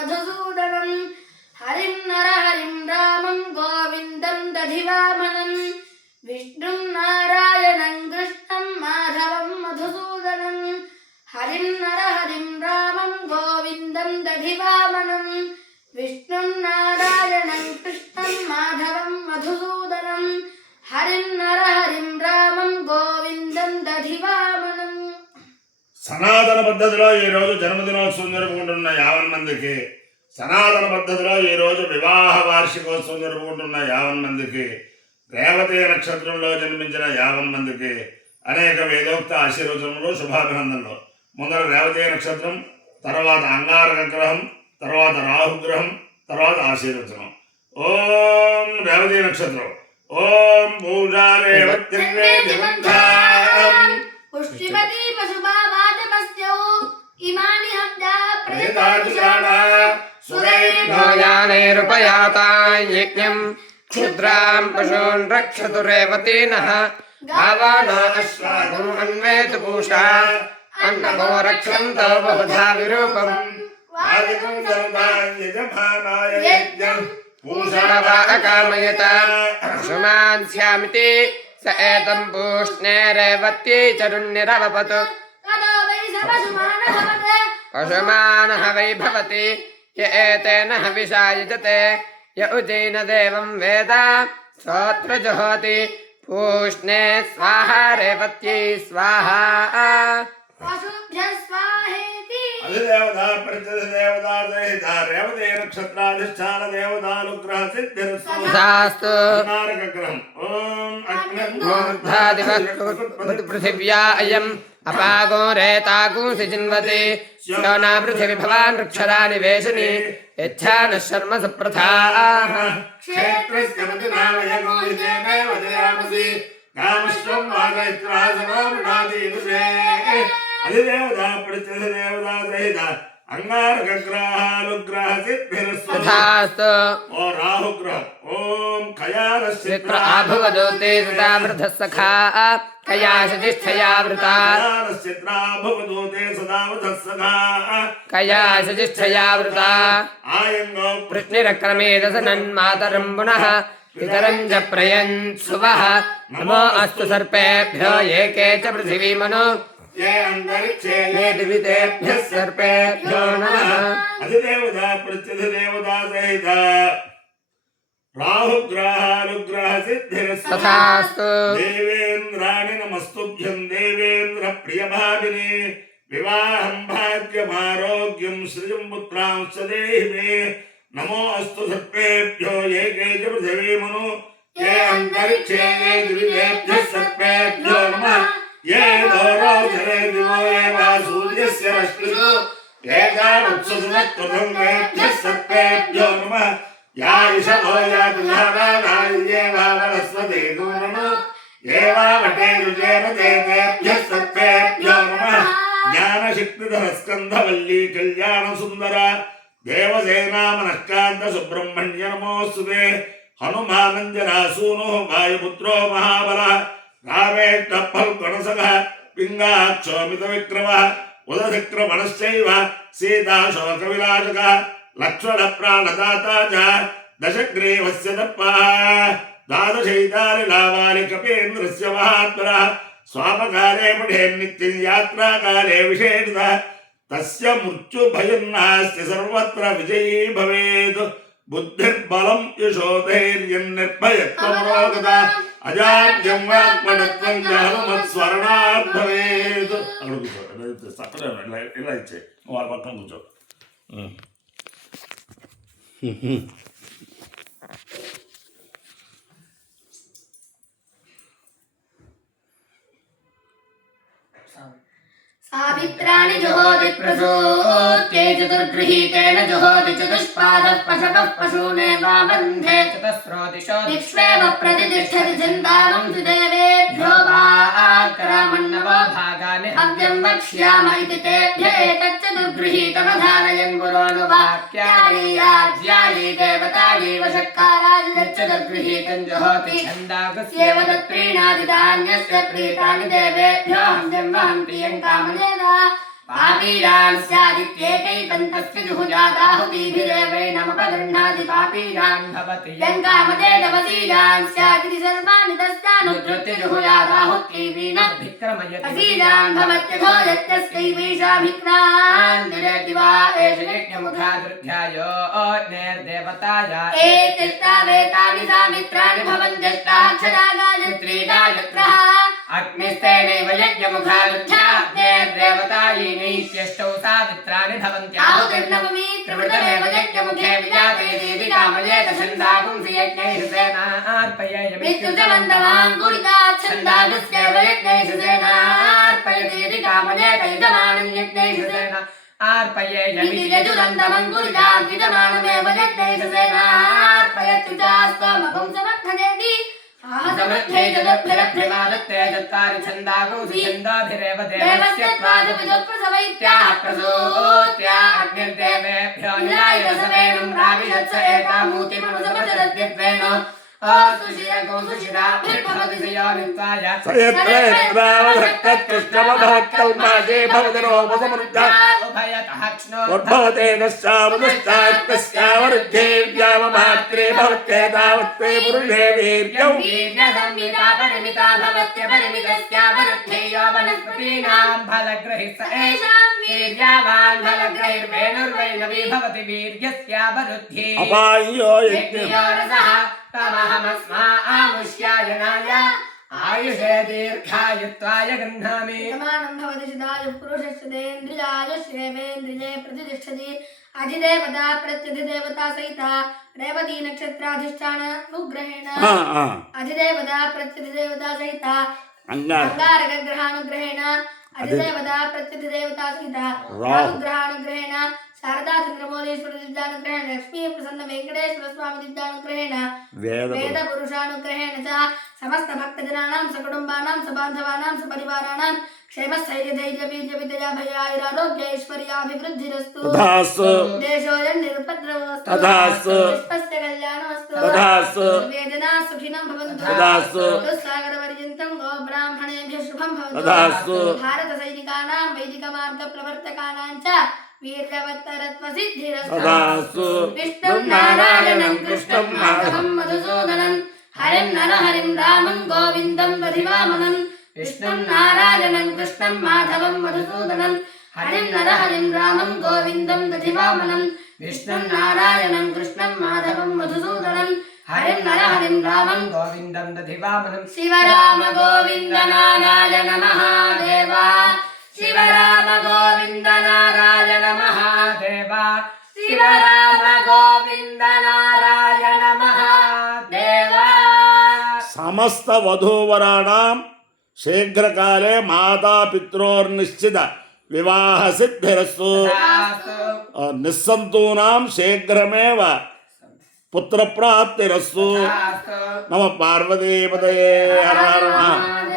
मधुसूदनं हरिं नरहरिं रामं गोविन्दं दधिवामनं विष्णुं नारायणं कृष्णं माधवं मधुसूदनं हरिं नरहरिं रामं गोविन्दं दधिवामनं विष्णुं नारायणं कृष्णं माधवं मधुसूदनं हरिं नरहरिं रामं गोविन्दं दधिवामनं। సనాతన పద్ధతిలో ఈరోజు జన్మదినోత్సవం జరుపుకుంటున్న 50 మందికి, సనాతన పద్ధతిలో ఈరోజు వివాహ వార్షికోత్సవం జరుపుకుంటున్న 50 మందికి, రేవతి నక్షత్రంలో జన్మించిన 50 మందికి అనేక వేదోక్త ఆశీర్వచనములు, శుభాభినందనలు. ముందర రేవతి నక్షత్రం, తర్వాత అంగారక గ్రహం, తర్వాత రాహుగ్రహం, తర్వాత ఆశీర్వచనం. ఓం రేవతి నక్షత్రం. ఓం పూజా पुष्टिमती पशुभावाचमस्यौ इमानि हव्या प्रेताजुषाणा सुरैर्भयानैरुपयातां यज्ञं क्षुद्रां पशून् रक्षतु रेवती नः गावानो अश्वानम् अन्वेतु पूषा अन्नमो रक्षन्तो बहुधा विरूपम् वादिकं सर्वान् यजमानाय यज्ञं पूषणवा अकामयत पशुमान् स्यामिति स एतं पूष्णे रेवत्यै चरुन्निरवपतु ततो वै स पशुमानः भवते पशुमानः वै भवति य एतेन हविषा युजते य उजेन देवं वेद सोऽत्र जुहोति पूष्णे स्वाहा रेवत्यै स्वाहा पशुभ्यः स्वाहेति अधिदेवता प्रत्यधिदेवता सहिता रेवती नक्षत्राधिष्ठान देवतानुग्रह सिद्धिर्स्तु सास्तु नारकग्रहम्. ओम मूर्धादिवः पृथिव्या अयम् अपागो रेतागुंसि जिन्वति श्योना पृथिवी भवान् वृक्षरा निवेशनि यच्छानः शर्म सुप्रथाः क्षेत्रस्य मतिनामयगो हितेनैव जयामसि कामश्वं वादयित्रासनो मृणाति दुषे अधिदेवता प्रत्यधिदेवता सहिता अंगारकग्रहानुग्रह सिद्धिर्स्तु तथास्तु ओ राहुग्रह ओम खयानस्य चित्र आभुवदोते सदा वृद्धः सखा कयाशजिष्ठया वृता चित्राभुवदोते सदा वृद्धः सखा कयाशजिष्ठया वृता आयंगो वृष्णिरक्रमेदसनन्मातरं पुनः पितरं च प्रयन्सुवः नमो अस्तु सर्पेभ्यो ये के च पृथिवीमनो ये अंतरिक्षे ये दिवितेभ्यः सर्पेभ्यो नमः अधिदेवता प्रत्यधिदेवता सहिता राहुग्रहानुग्रह सिद्धिर्स्तु तथास्तु देवेन्द्राणि नमस्तुभ्यं देवेन्द्र प्रियभाविने विवाहं भाग्यमारोग्यं श्रियं पुत्रांश्च देहि मे नमो अस्तु सर्पेभ्यो ये के च पृथिवीमनो ये अंतरिक्षे ये दिवितेभ्यः सर्पेभ्यो नमः ये दोरो जले दिवो ये वा सूर्यस्य रश्मिषु ये जावत्सुसुमत्वभङ्गेभ्यः सर्पेभ्यो नमः या इषभो या तुलाना ये वा वनस्पते नमो ये वा वटे रुजेन देवेभ्यः सर्पेभ्यो नमः ज्ञानशक्तिधरस्कन्धवल्ली कल्याणसुन्दर देवसेना मनःकान्त सुब्रह्मण्य नमोऽस्तुते हनुमानञ्जनासूनुः वायुपुत्रो महाबलः रामेष्टफल्गुणसखः पिङ्गाक्षोमितविक्रमः उदधिक्रमणश्चैव सीताशोकविलासकः लक्ष्मणप्राणदाता च दशग्रीवस्य दर्पः द्वादशैतालिलावालि कपीन्द्रस्य महात्मनः स्वापकाले पठेन्नित्यं यात्राकाले विशेषतः तस्य मृत्युभयं नास्ति सर्वत्र विजयी भवेत् बुद्धिर्बलं यशोधैर्यं निर्भयत्वमरोगता अजाड्यं वाक्पटुत्वं च हनुमत्स्मरणात् भवेत् ఇలా ఇచ్చే వాళ్ళ పక్కన కూర్చో सावित्राणि जुहोति प्रसूत्ये चतुर्गृहीतेन जुहोति चतुष्पादः पशवः पशूनेवा बन्धे चतस्रोदिशो दिक्ष्वेव प्रतिष्ठति चिन्तानं सुदेवेभ्यो वाक्रामन्नवो भागानि हव्यं वक्ष्याम इति तेभ्य एतच्चतुर्गृहीतमधारयन् गुरोनुवाक्यानि याज्यायि देवतानि वशक्कारादिचतुर्गृहीतं जुहोति छन्दागस्येव तत्प्रीणाति धान्यस्य प्रीतानि देवेभ्यो हव्यं वहन्ति यं कामयेन पापीयान् स्यादित्येकैकन्तस्य जुहुजाताहुतिभिरेवैनमुपगृह्णाति पापीयान् भवति यङ्कामदे तवसीयान् स्यादिति सर्वाणि तस्यानुद्युत्य जुहुजाताहुत्यैवेन विक्रमयति असीयान् भवत्यथो यत्यस्यैवेषाभिक्रान् दिरेति वा एष यज्ञमुखादृध्यायो नेर्देवताय एतिष्ठावेतानि सामित्राणि भवन्त्यष्टाक्षरा गायत्री गायत्रः अग्निस्तेनैव यज्ञमुखादृध्या नेर्देवतायैनैत्यष्टौ सावित्राणि भवन्त्याहुतिर्नवमी आहुतिर्नवमी त्रिवृतमेव यज्ञमुखे विजाते देवि कामयेत छन्दागुंसि यज्ञैर्सेनार्पयेय विद्युतवन्तमाङ्कुरिताच्छन्दागस्यैव यज्ञैः सेनार्पयतीति कामयेत इदमानं यज्ञैः सेना अर्पयेयमिति यजुरन्तमङ्कुरिताद्विदमानमेव यज्ञैः सेनार्पयत्युजास्त्वमपुं समर्थयति समर्थे चतुर्भिरभ्यमादत्ते चत्वारि छन्दागुंसि छन्दाभिरेव देवस्य देवस्यत्वादविदुःप्रसवैत्याः प्रसूत्या अग्निर्देवेभ्यो निराय सवेणं प्राविशत्स एकामूतिमनुसमचरद्यत्वेन सुशिराभिर्भवति योनित्वाय सयत्रेत्रावधक्तकृष्णमभवत्कल्माजे भवतिरोपसमृद्धा उभयतः उद्भवते तस्यामुदश्चात्तस्यावरुद्धे व्याममात्रे भवत्ये तावत्ते पुरुषे वीर्यौ वीर्यसंहिता परिमिता भवत्यपरिमितस्यावरुद्धेयो वनस्पतीनां फलग्रहिः स एषां वीर्यावान् फलग्रहिर्वेणुर्वैनवी भवति वीर्यस्यावरुद्धिः अपायो यज्ञ यज्ञयो रसः तमहमस्मा आमुष्यायनाय आयुषे दीर्घायुत्वाय गृह्णामि यमानं भवति सिदायुः पुरुषस्येन्द्रियाय श्रेवेन्द्रिये प्रतिष्ठति अधिदेवता प्रत्यधिदेवता सहिता रेवती नक्षत्राधिष्ठानानुग्रहेण अधिदेवता प्रत्यधिदेवता सहिता अंगारकग्रहानुग्रहेण अधिदेवता प्रत्यधिदेवता सहिता राहुग्रहानुग्रहेण शारदा चंद्रमौलेश्वर दिव्यानुग्रहेण लक्ष्मी प्रसन्न वेंकटेश्वर स्वामी दिव्यानुग्रहेण वेद पुरुषानुग्रहेण च समस्त भक्तजनानां सकुटुम्बानां सबान्धवानां सपरिवाराणां क्षेमस्थैर्यधैर्यवीर्यविद्याभयाैरारोग्यैश्वर्याभिवृद्धिरस्तु तथास्तु देशोऽयं निरुपद्रवस्तु तथास्तु विश्वस्य कल्याणमस्तु तथास्तु वेदना सुखिनं भवन्तु तथास्तु दुस्सागरपर्यन्तं गो ब्राह्मणेभ्यः शुभं भवतु तथास्तु भारतसैनिकानां वैदिकमार्गप्रवर्तकानां च वीर्यवत्तरत्वसिद्धिरस्तु तथास्तु विष्णुं नारायणं कृष्णं माधवं मधुसूदनं हरिं नरहरिं रामं गोविन्दं दधिवामनं विष्णुं नारायणं कृष्णं माधवं मधुसूदनं हरिं नरहरिं रामं गोविन्दं दधिवामनं विष्णुं नारायणं कृष्णं माधवं मधुसूदनं हरिं नरहरिं रामं गोविन्दं दधिवामनं शिवराम गोविन्द नारायण महादेव शिवराम गोविन्द नारायण महादेव शिवराम गोविन्द नारायण महादेव समस्त वधूवराणां शीघ्रकाले माता पित्रोर्निश्चित विवाह सिद्धिरस्तु निस्सन्तूनां शीघ्रमेव पुत्रप्राप्तिरस्तु नमः पार्वतीपतये हर हर महादेव।